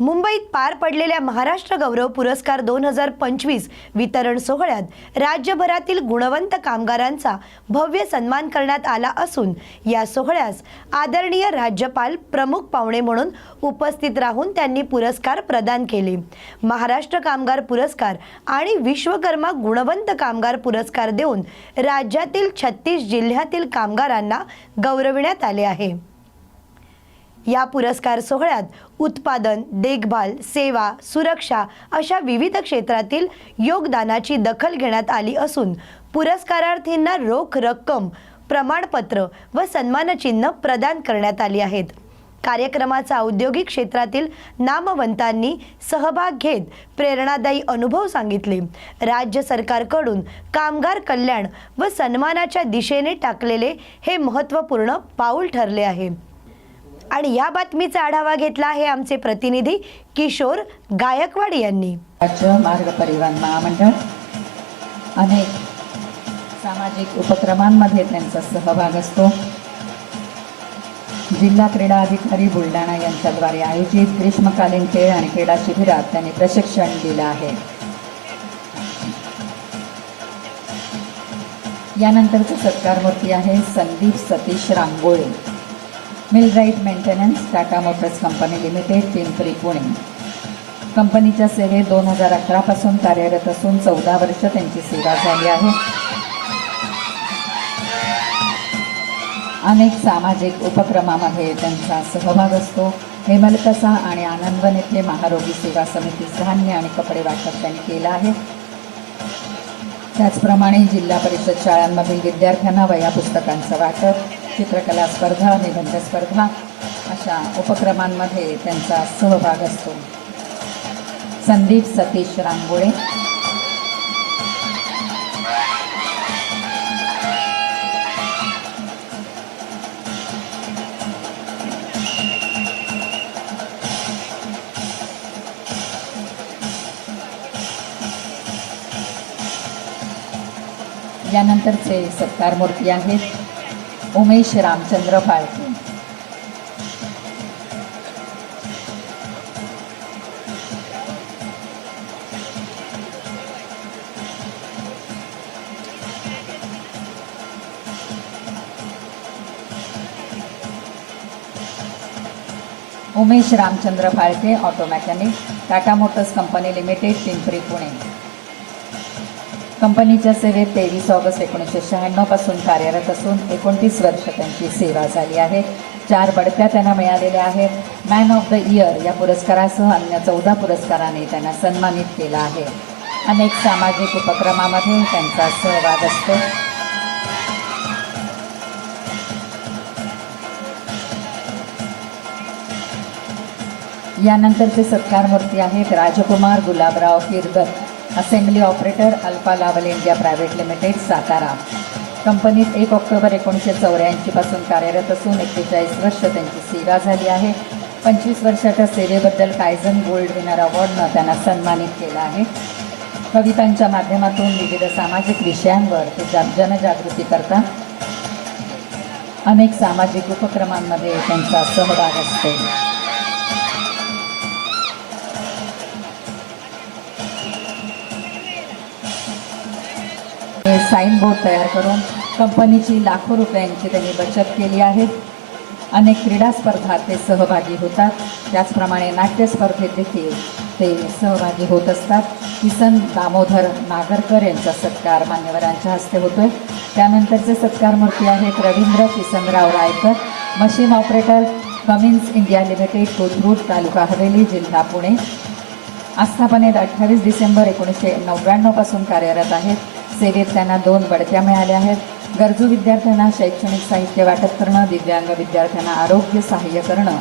मुंबईत पार पडलेल्या महाराष्ट्र गौरव पुरस्कार दोन हजार पंचवीस वितरण सोहळ्यात राज्यभरातील गुणवंत कामगारांचा भव्य सन्मान करण्यात आला असून या सोहळ्यास आदरणीय राज्यपाल प्रमुख पाहुणे म्हणून उपस्थित राहून त्यांनी पुरस्कार प्रदान केले. महाराष्ट्र कामगार पुरस्कार आणि विश्वकर्मा गुणवंत कामगार पुरस्कार देऊन राज्यातील छत्तीस जिल्ह्यातील कामगारांना गौरविण्यात आले आहे. या पुरस्कार सोहळ्यात उत्पादन देखभाल सेवा सुरक्षा अशा विविध क्षेत्रातील योगदानाची दखल घेण्यात आली असून पुरस्कारार्थींना रोख रक्कम प्रमाणपत्र व सन्मानचिन्ह प्रदान करण्यात आली आहेत. कार्यक्रमाचा औद्योगिक क्षेत्रातील नामवंतांनी सहभाग घेत प्रेरणादायी अनुभव सांगितले. राज्य सरकारकडून कामगार कल्याण व सन्मानाच्या दिशेने टाकलेले हे महत्त्वपूर्ण पाऊल ठरले आहे. आणि या बातमीचा आढावा घेतला आहे आमचे प्रतिनिधी किशोर गायकवाड यांनी. राज्य मार्ग परिवहन महामंडळ अनेक सामाजिक उपक्रमांमध्ये त्यांचा सहभाग असतो. जिल्हा क्रीडा अधिकारी बुलढाणा यांच्याद्वारे आयोजित ग्रीष्मकालीन खेळ आणि क्रीडा शिबिरात त्यांनी प्रशिक्षण दिलं आहे. यानंतरचं सत्कारमूर्ती आहे Sandeep Satish Rangole. Millwright maintenance Tata Motors company limited Pimpri Pune. कंपनीच्या सेवेत दोन हजार अकरापासून कार्यरत असून चौदा वर्ष त्यांची सेवा झाली आहे. अनेक सामाजिक उपक्रमामध्ये त्यांचा सहभाग असतो. हेमलकसा आणि आनंदवन येथे महारोगी सेवा समिती धान्य आणि कपडे वाटप त्यांनी केलं आहे. त्याचप्रमाणे जिल्हा परिषद शाळांमधील विद्यार्थ्यांना वया पुस्तकांचं वाटप चित्रकला स्पर्धा निबंध स्पर्धा अशा उपक्रमांमध्ये त्यांचा सहभाग असतो. संदीप सतीश रांगोळे. यानंतरचे सत्कार मूर्ती आहेत. Umesh Ramchandra Phalke. Umesh Ramchandra Phalke auto mechanic Tata Motors company limited Pimpri Pune. कंपनीच्या सेवेत तेवीस ऑगस्ट एकोणीसशे शहाण्णवपासून कार्यरत असून एकोणतीस वर्ष त्यांची सेवा झाली आहे. चार बडक्या त्यांना मिळालेल्या आहेत. मॅन ऑफ द इयर या पुरस्कारासह अन्य चौदा पुरस्काराने त्यांना सन्मानित केलं आहे. अनेक सामाजिक उपक्रमामध्ये त्यांचा सहभाग असतो. यानंतरचे सत्कारमूर्ती आहेत Rajkumar Gulabrao Kirdat assembly operator Alfa Laval India private limited Satara. कंपनीत एक ऑक्टोबर एकोणीसशे चौऱ्याऐंशीपासून कार्यरत असून एक्केचाळीस वर्ष त्यांची सेवा झाली आहे. पंचवीस वर्षाच्या सेवेबद्दल कायझन गोल्ड विनर अवॉर्डनं त्यांना सन्मानित केलं आहे. कवितांच्या माध्यमातून विविध सामाजिक विषयांवर ते जनजागृती करतात. अनेक सामाजिक उपक्रमांमध्ये त्यांचा सहभाग असतो. हे साईन बोर्ड तयार करून कंपनीची लाखो रुपयांची त्यांनी बचत केली आहे. अनेक क्रीडा स्पर्धात ते सहभागी होतात. त्याचप्रमाणे नाट्यस्पर्धेत देखील ते सहभागी होत असतात. किसन दामोदर नागरकर यांचा सत्कार मान्यवरांच्या हस्ते होतोय. त्यानंतरचे सत्कारमूर्ती आहेत Ravindra Kisanrao Raikar machine operator Cummins India limited Kothrud taluka Haveli जिल्हा पुणे. आस्थापनेत अठ्ठावीस डिसेंबर एकोणीसशे नव्याण्णवपासून कार्यरत आहेत. सेवेत त्यांना दोन बढत्या मिळाल्या आहेत. गरजू विद्यार्थ्यांना शैक्षणिक साहित्य वाटप करणं दिव्यांग विद्यार्थ्यांना आरोग्य सहाय्य करणं.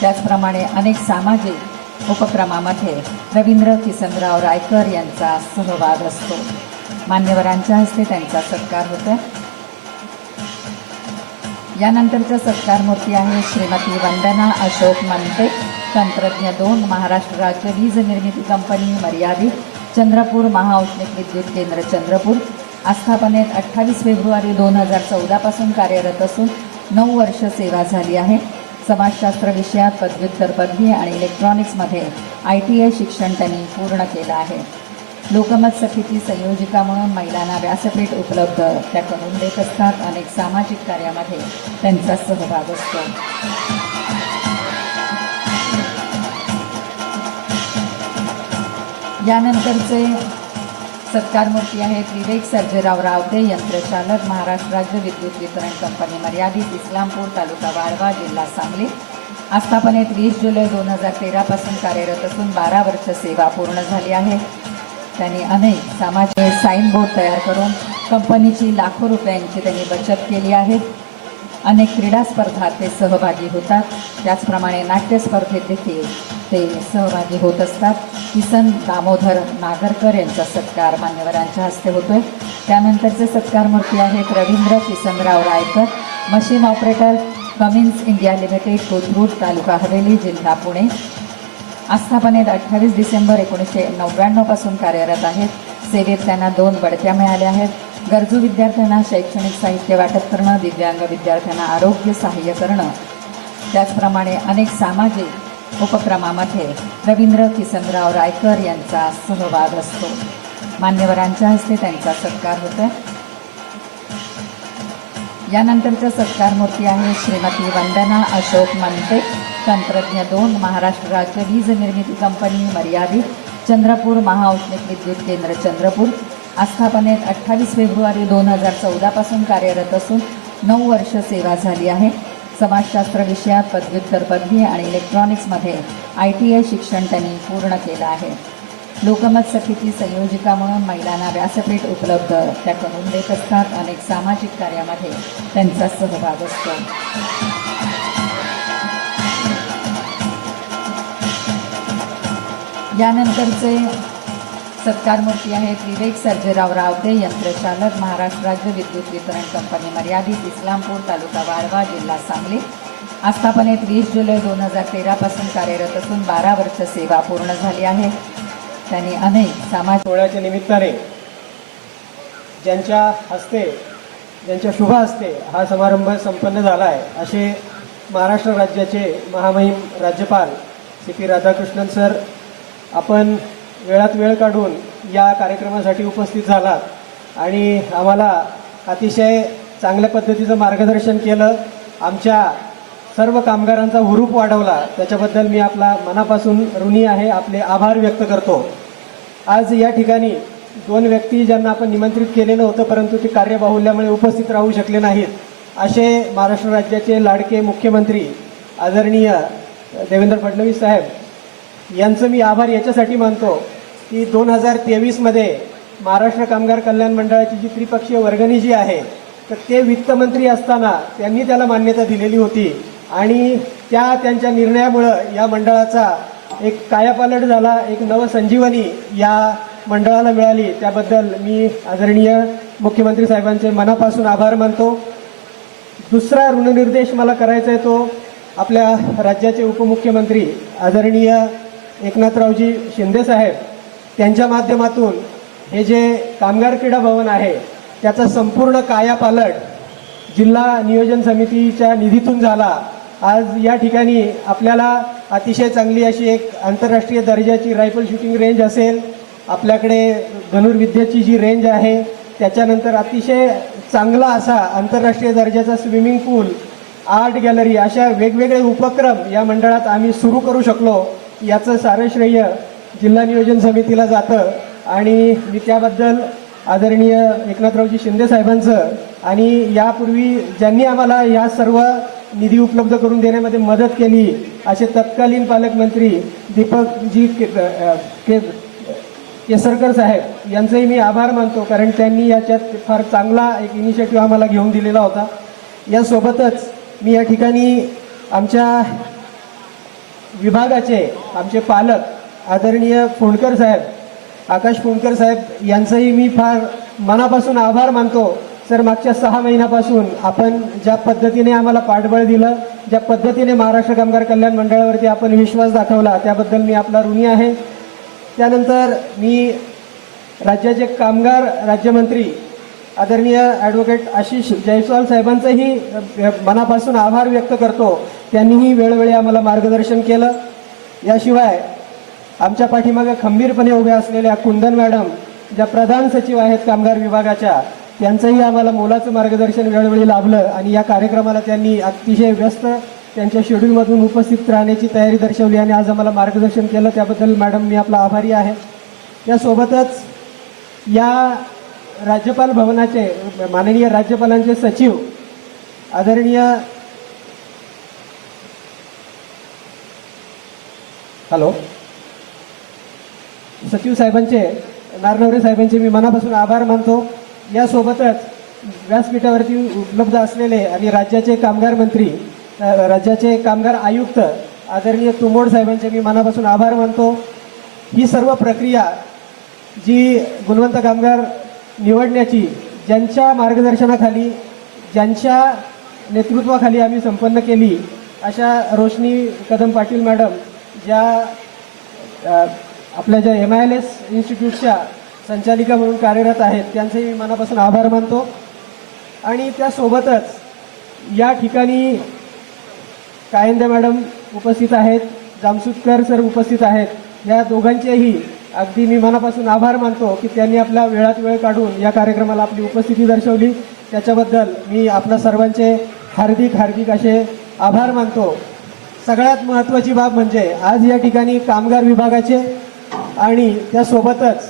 त्याचप्रमाणे अनेक सामाजिक उपक्रमामध्ये रवींद्र किसनराव रायकर यांचा सहभाग असतो. मान्यवरांच्या हस्ते त्यांचा सत्कार होतो सत्कार मूर्ती आहे श्रीमती वंदना अशोक मनते तंत्रज्ञ दोन महाराष्ट्र राज्य वीज निर्मिती कंपनी मर्यादित चंद्रपूर महाऔष्णिक विद्युत केंद्र चंद्रपूर. आस्थापनेत अठ्ठावीस फेब्रुवारी दोन हजार चौदापासून कार्यरत असून नऊ वर्ष सेवा झाली आहे. समाजशास्त्र विषयात पदव्युत्तर पदवी आणि इलेक्ट्रॉनिक्समध्ये आय टी आय शिक्षण त्यांनी पूर्ण केलं आहे. लोकमत सखीची संयोजिका म्हणून महिलांना व्यासपीठ उपलब्ध. त्या करून देत असतात अनेक सामाजिक कार्यामध्ये त्यांचा सहभाग असतो. यानंतरचे सत्कारमूर्ती आहेत विवेक सर्जेराव रावते यंत्रचालक महाराष्ट्र राज्य विद्युत वितरण कंपनी मर्यादित इस्लामपूर तालुका वाळवा जिल्हा सांगली. आस्थापनेत वीस जुलै दोन हजार तेरापासून कार्यरत असून बारा वर्ष सेवा पूर्ण झाली आहे. त्यांनी अनेक सामाजिक साईन बोर्ड तयार करून कंपनीची लाखो रुपयांची त्यांनी बचत केली आहे. अनेक क्रीडा स्पर्धात ते सहभागी होतात. त्याचप्रमाणे नाट्यस्पर्धेत देखील ते सहभागी होत असतात. किसन दामोदर नागरकर यांचा सत्कार मान्यवरांच्या हस्ते होतोय. त्यानंतरचे सत्कारमूर्ती आहेत Ravindra Kisanrao Raikar machine operator Cummins India limited Kothrud taluka Haveli जिल्हा पुणे. आस्थापनेत अठ्ठावीस डिसेंबर एकोणीसशे नव्याण्णवपासून कार्यरत आहेत. सेवेत त्यांना दोन बढत्या मिळाल्या आहेत. गरजू विद्यार्थ्यांना शैक्षणिक साहित्य वाटप करणं दिव्यांग विद्यार्थ्यांना आरोग्य सहाय्य करणं. त्याचप्रमाणे अनेक सामाजिक उपक्रमामध्ये रवींद्र किसनराव रायकर यांचा सहभाग असतो. मान्यवरांच्या हस्ते त्यांचा सत्कार होतो यानंतरच्या सत्कारमूर्ती आहे श्रीमती वंदना अशोक मनते तंत्रज्ञ दोन महाराष्ट्र राज्य वीज निर्मिती कंपनी मर्यादित चंद्रपूर महाऔष्णिक विद्युत केंद्र चंद्रपूर. आस्थापनेत अठ्ठावीस फेब्रुवारी दोन हजार चौदापासून कार्यरत असून नऊ वर्ष सेवा झाली आहे. समाजशास्त्र विषयात पदव्युत्तर पदवी आणि इलेक्ट्रॉनिक्समध्ये आय टी आय शिक्षण त्यांनी पूर्ण केलं आहे. लोकमत सखीची संयोजिका म्हणून महिलांना व्यासपीठ उपलब्ध. त्या करून देत असतात अनेक सामाजिक कार्यामध्ये त्यांचा सहभाग असतो. यानंतरचे सत्कारमूर्ती आहेत. विवेक सर्जेराव रावते यंत्रचालक महाराष्ट्र राज्य विद्युत वितरण कंपनी मर्यादित इस्लामपूर तालुका वाळवा जिल्हा सांगली. आस्थापनेत वीस जुलै दोन हजार तेरापासून कार्यरत असून बारा वर्ष सेवा पूर्ण झाली आहे. त्यांनी अनेक सामाजिक सोहळ्याच्या निमित्ताने ज्यांच्या हस्ते ज्यांच्या शुभ हस्ते हा समारंभ संपन्न झाला आहे असे महाराष्ट्र राज्याचे महामहिम राज्यपाल सी पी राधाकृष्णन सर आपण वेळात वेळ काढून या कार्यक्रमासाठी उपस्थित झालात. आणि आम्हाला अतिशय चांगल्या पद्धतीचं मार्गदर्शन केलं. आमच्या सर्व कामगारांचा हुरूप वाढवला. त्याच्याबद्दल मी आपला मनापासून ऋणी आहे. आपले आभार व्यक्त करतो. आज या ठिकाणी दोन व्यक्ती ज्यांना आपण निमंत्रित केलेलं होतं परंतु ते कार्यबाहुल्यामुळे उपस्थित राहू शकले नाहीत असे महाराष्ट्र राज्याचे लाडके मुख्यमंत्री आदरणीय देवेंद्र फडणवीस साहेब यांचं मी आभार याच्यासाठी मानतो की दोन हजार तेवीसमध्ये महाराष्ट्र कामगार कल्याण मंडळाची जी त्रिपक्षीय वर्गणी जी आहे तर ते वित्तमंत्री असताना त्यांनी त्याला मान्यता दिलेली होती. आणि त्या त्यांच्या निर्णयामुळं या मंडळाचा एक कायापालट झाला एक नवसंजीवनी या मंडळाला मिळाली. त्याबद्दल मी आदरणीय मुख्यमंत्री साहेबांचे मनापासून आभार मानतो. दुसरा ऋणनिर्देश मला करायचा आहे तो आपल्या राज्याचे उपमुख्यमंत्री आदरणीय एकनाथरावजी शिंदेसाहेब त्यांच्या माध्यमातून हे जे कामगार क्रीडा भवन आहे त्याचा संपूर्ण कायापालट जिल्हा नियोजन समितीच्या निधीतून झाला. आज या ठिकाणी आपल्याला अतिशय चांगली अशी एक आंतरराष्ट्रीय दर्जाची रायफल शूटिंग रेंज असेल. आपल्याकडे धनुर्विद्येची जी रेंज आहे त्याच्यानंतर अतिशय चांगला असा आंतरराष्ट्रीय दर्जाचा स्विमिंग पूल आर्ट गॅलरी अशा वेगवेगळे उपक्रम या मंडळात आम्ही सुरू करू शकलो. याचं सारं श्रेय जिल्हा नियोजन समितीला जातं. आणि मी त्याबद्दल आदरणीय एकनाथरावजी शिंदे साहेबांचं आणि यापूर्वी ज्यांनी आम्हाला या सर्व निधी उपलब्ध करून देण्यामध्ये मदत केली असे तत्कालीन पालकमंत्री दीपकजी के, के केसरकर साहेब यांचंही मी आभार मानतो कारण त्यांनी याच्यात फार चांगला एक इनिशिएटिव्ह आम्हाला घेऊन दिलेला होता. यासोबतच मी या ठिकाणी आमच्या विभागाचे आमचे पालक आदरणीय फोंडकर साहेब आकाश फोंडकर साहेब यांचंही मी फार मनापासून आभार मानतो. सर मागच्या सहा महिन्यापासून आपण ज्या पद्धतीने आम्हाला पाठबळ दिलं ज्या पद्धतीने महाराष्ट्र कामगार कल्याण मंडळावरती आपण विश्वास दाखवला त्याबद्दल मी आपला ऋणी आहे. त्यानंतर मी राज्याचे कामगार राज्यमंत्री आदरणीय ॲडव्होकेट आशिष जयस्वाल साहेबांचंही मनापासून आभार व्यक्त करतो. त्यांनीही वेळोवेळी आम्हाला मार्गदर्शन केलं. याशिवाय आमच्या पाठीमागे खंबीरपणे उभ्या असलेल्या कुंदन मॅडम ज्या प्रधान सचिव आहेत कामगार विभागाच्या त्यांचंही आम्हाला मोलाचं मार्गदर्शन वेळोवेळी लाभलं आणि या कार्यक्रमाला त्यांनी अतिशय व्यस्त त्यांच्या शेड्यूलमधून उपस्थित राहण्याची तयारी दर्शवली आणि आज आम्हाला मार्गदर्शन केलं. त्याबद्दल मॅडम मी आपला आभारी आहे. यासोबतच या राज्यपाल भवनाचे माननीय राज्यपालांचे सचिव आदरणीय हॅलो? सचिव साहेबांचे नारनवरे साहेबांचे मी मनापासून आभार मानतो. यासोबतच व्यासपीठावरती उपलब्ध असलेले आणि राज्याचे कामगार मंत्री राज्याचे कामगार आयुक्त आदरणीय तुमोड साहेबांचे मी मनापासून आभार मानतो. ही सर्व प्रक्रिया जी गुणवंत कामगार निवडण्याची ज्यांच्या मार्गदर्शनाखाली ज्यांच्या नेतृत्वाखाली आम्ही संपन्न केली अशा रोशनी कदम पाटील मॅडम ज्या आपल्या ज्या एम आय एल एस इन्स्टिट्यूटच्या संचालिका म्हणून कार्यरत आहेत त्यांचे मी मनापासून आभार मानतो. आणि त्यासोबतच या ठिकाणी कायंदे मॅडम उपस्थित आहेत जामसुतकर सर उपस्थित आहेत या दोघांचेही अगदी मी मनापासून आभार मानतो की त्यांनी आपल्या वेळात वेळ काढून या कार्यक्रमाला आपली उपस्थिती दर्शवली. त्याच्याबद्दल मी आपल्या सर्वांचे हार्दिक हार्दिक असे आभार मानतो. सगळ्यात महत्त्वाची बाब म्हणजे आज या ठिकाणी कामगार विभागाचे आणि त्यासोबतच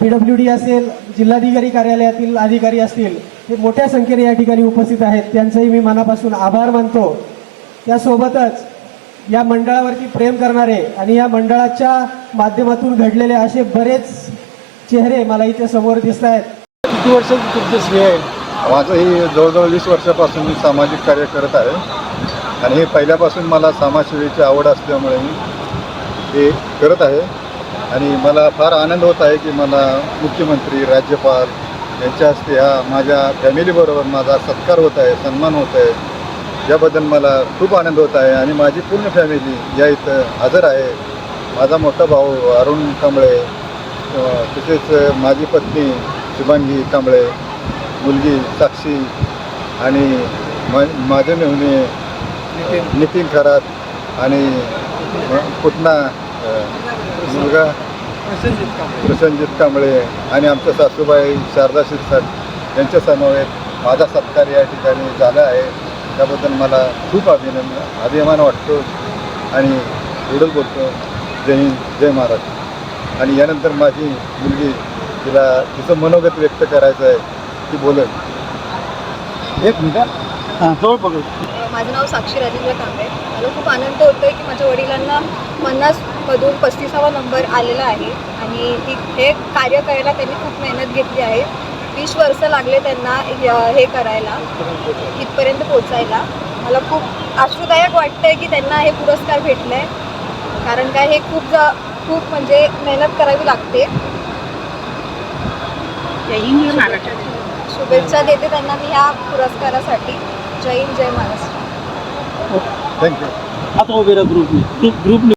पी डब्ल्यू डी असेल जिल्हाधिकारी कार्यालयातील अधिकारी असतील हे मोठ्या संख्येने या ठिकाणी उपस्थित आहेत. त्यांचंही मी मनापासून आभार मानतो. त्यासोबतच या मंडळावरती प्रेम करणारे आणि या मंडळाच्या माध्यमातून घडलेले असे बरेच चेहरे मला इथे समोर दिसत आहेत. किती वर्ष तुमचं श्रेय आहे? माझं ही जवळजवळ वीस वर्षापासून मी सामाजिक कार्य करत आहे. आणि हे पहिल्यापासून मला समाजसेवेची आवड असल्यामुळे मी हे करत आहे. आणि मला फार आनंद होत आहे की मला मुख्यमंत्री राज्यपाल यांच्या हस्ते ह्या माझ्या फॅमिलीबरोबर माझा सत्कार होत आहे सन्मान होत आहे. याबद्दल मला खूप आनंद होत आहे आणि माझी पूर्ण फॅमिली या इथं हजर आहे. माझा मोठा भाऊ अरुण कांबळे तसेच माझी पत्नी शुभांगी कांबळे मुलगी साक्षी आणि मा माझे मेहुणे नितीन. खरात आणि पुतणा अ, मुलगा प्रसंजित कांबळे आणि आमच्या सासूबाई शारदा शिरसाट यांच्या समवेत माझा सत्कार या ठिकाणी झाला आहे. त्याबद्दल मला खूप अभिनंदन अभिमान वाटतो आणि एवढंच बोलतो. जय हिंद जय महाराष्ट्र. आणि यानंतर माझी मुलगी तिला तिचं मनोगत व्यक्त करायचं आहे ती बोलत एक मिनिट हां. जवळ बघू. माझं नाव साक्षी राजेंद्र कांबळे. मला खूप आनंद होतो आहे की माझ्या वडिलांना पन्नासमधून पस्तीसावा नंबर आलेला आहे. आणि ती हे कार्य करायला त्यांनी खूप मेहनत घेतली आहे. वीस वर्ष लागले त्यांना हे करायला इथपर्यंत पोचायला मला खूप आश्रुदायक वाटतं आहे की त्यांना हे पुरस्कार भेटले आहे कारण काय हे खूप जा खूप म्हणजे मेहनत करावी लागते. शुभेच्छा देते त्यांना मी ह्या पुरस्कारासाठी. जय हिंद जय महाराष्ट्र. थँक्यू आता ग्रुप ग्रुपने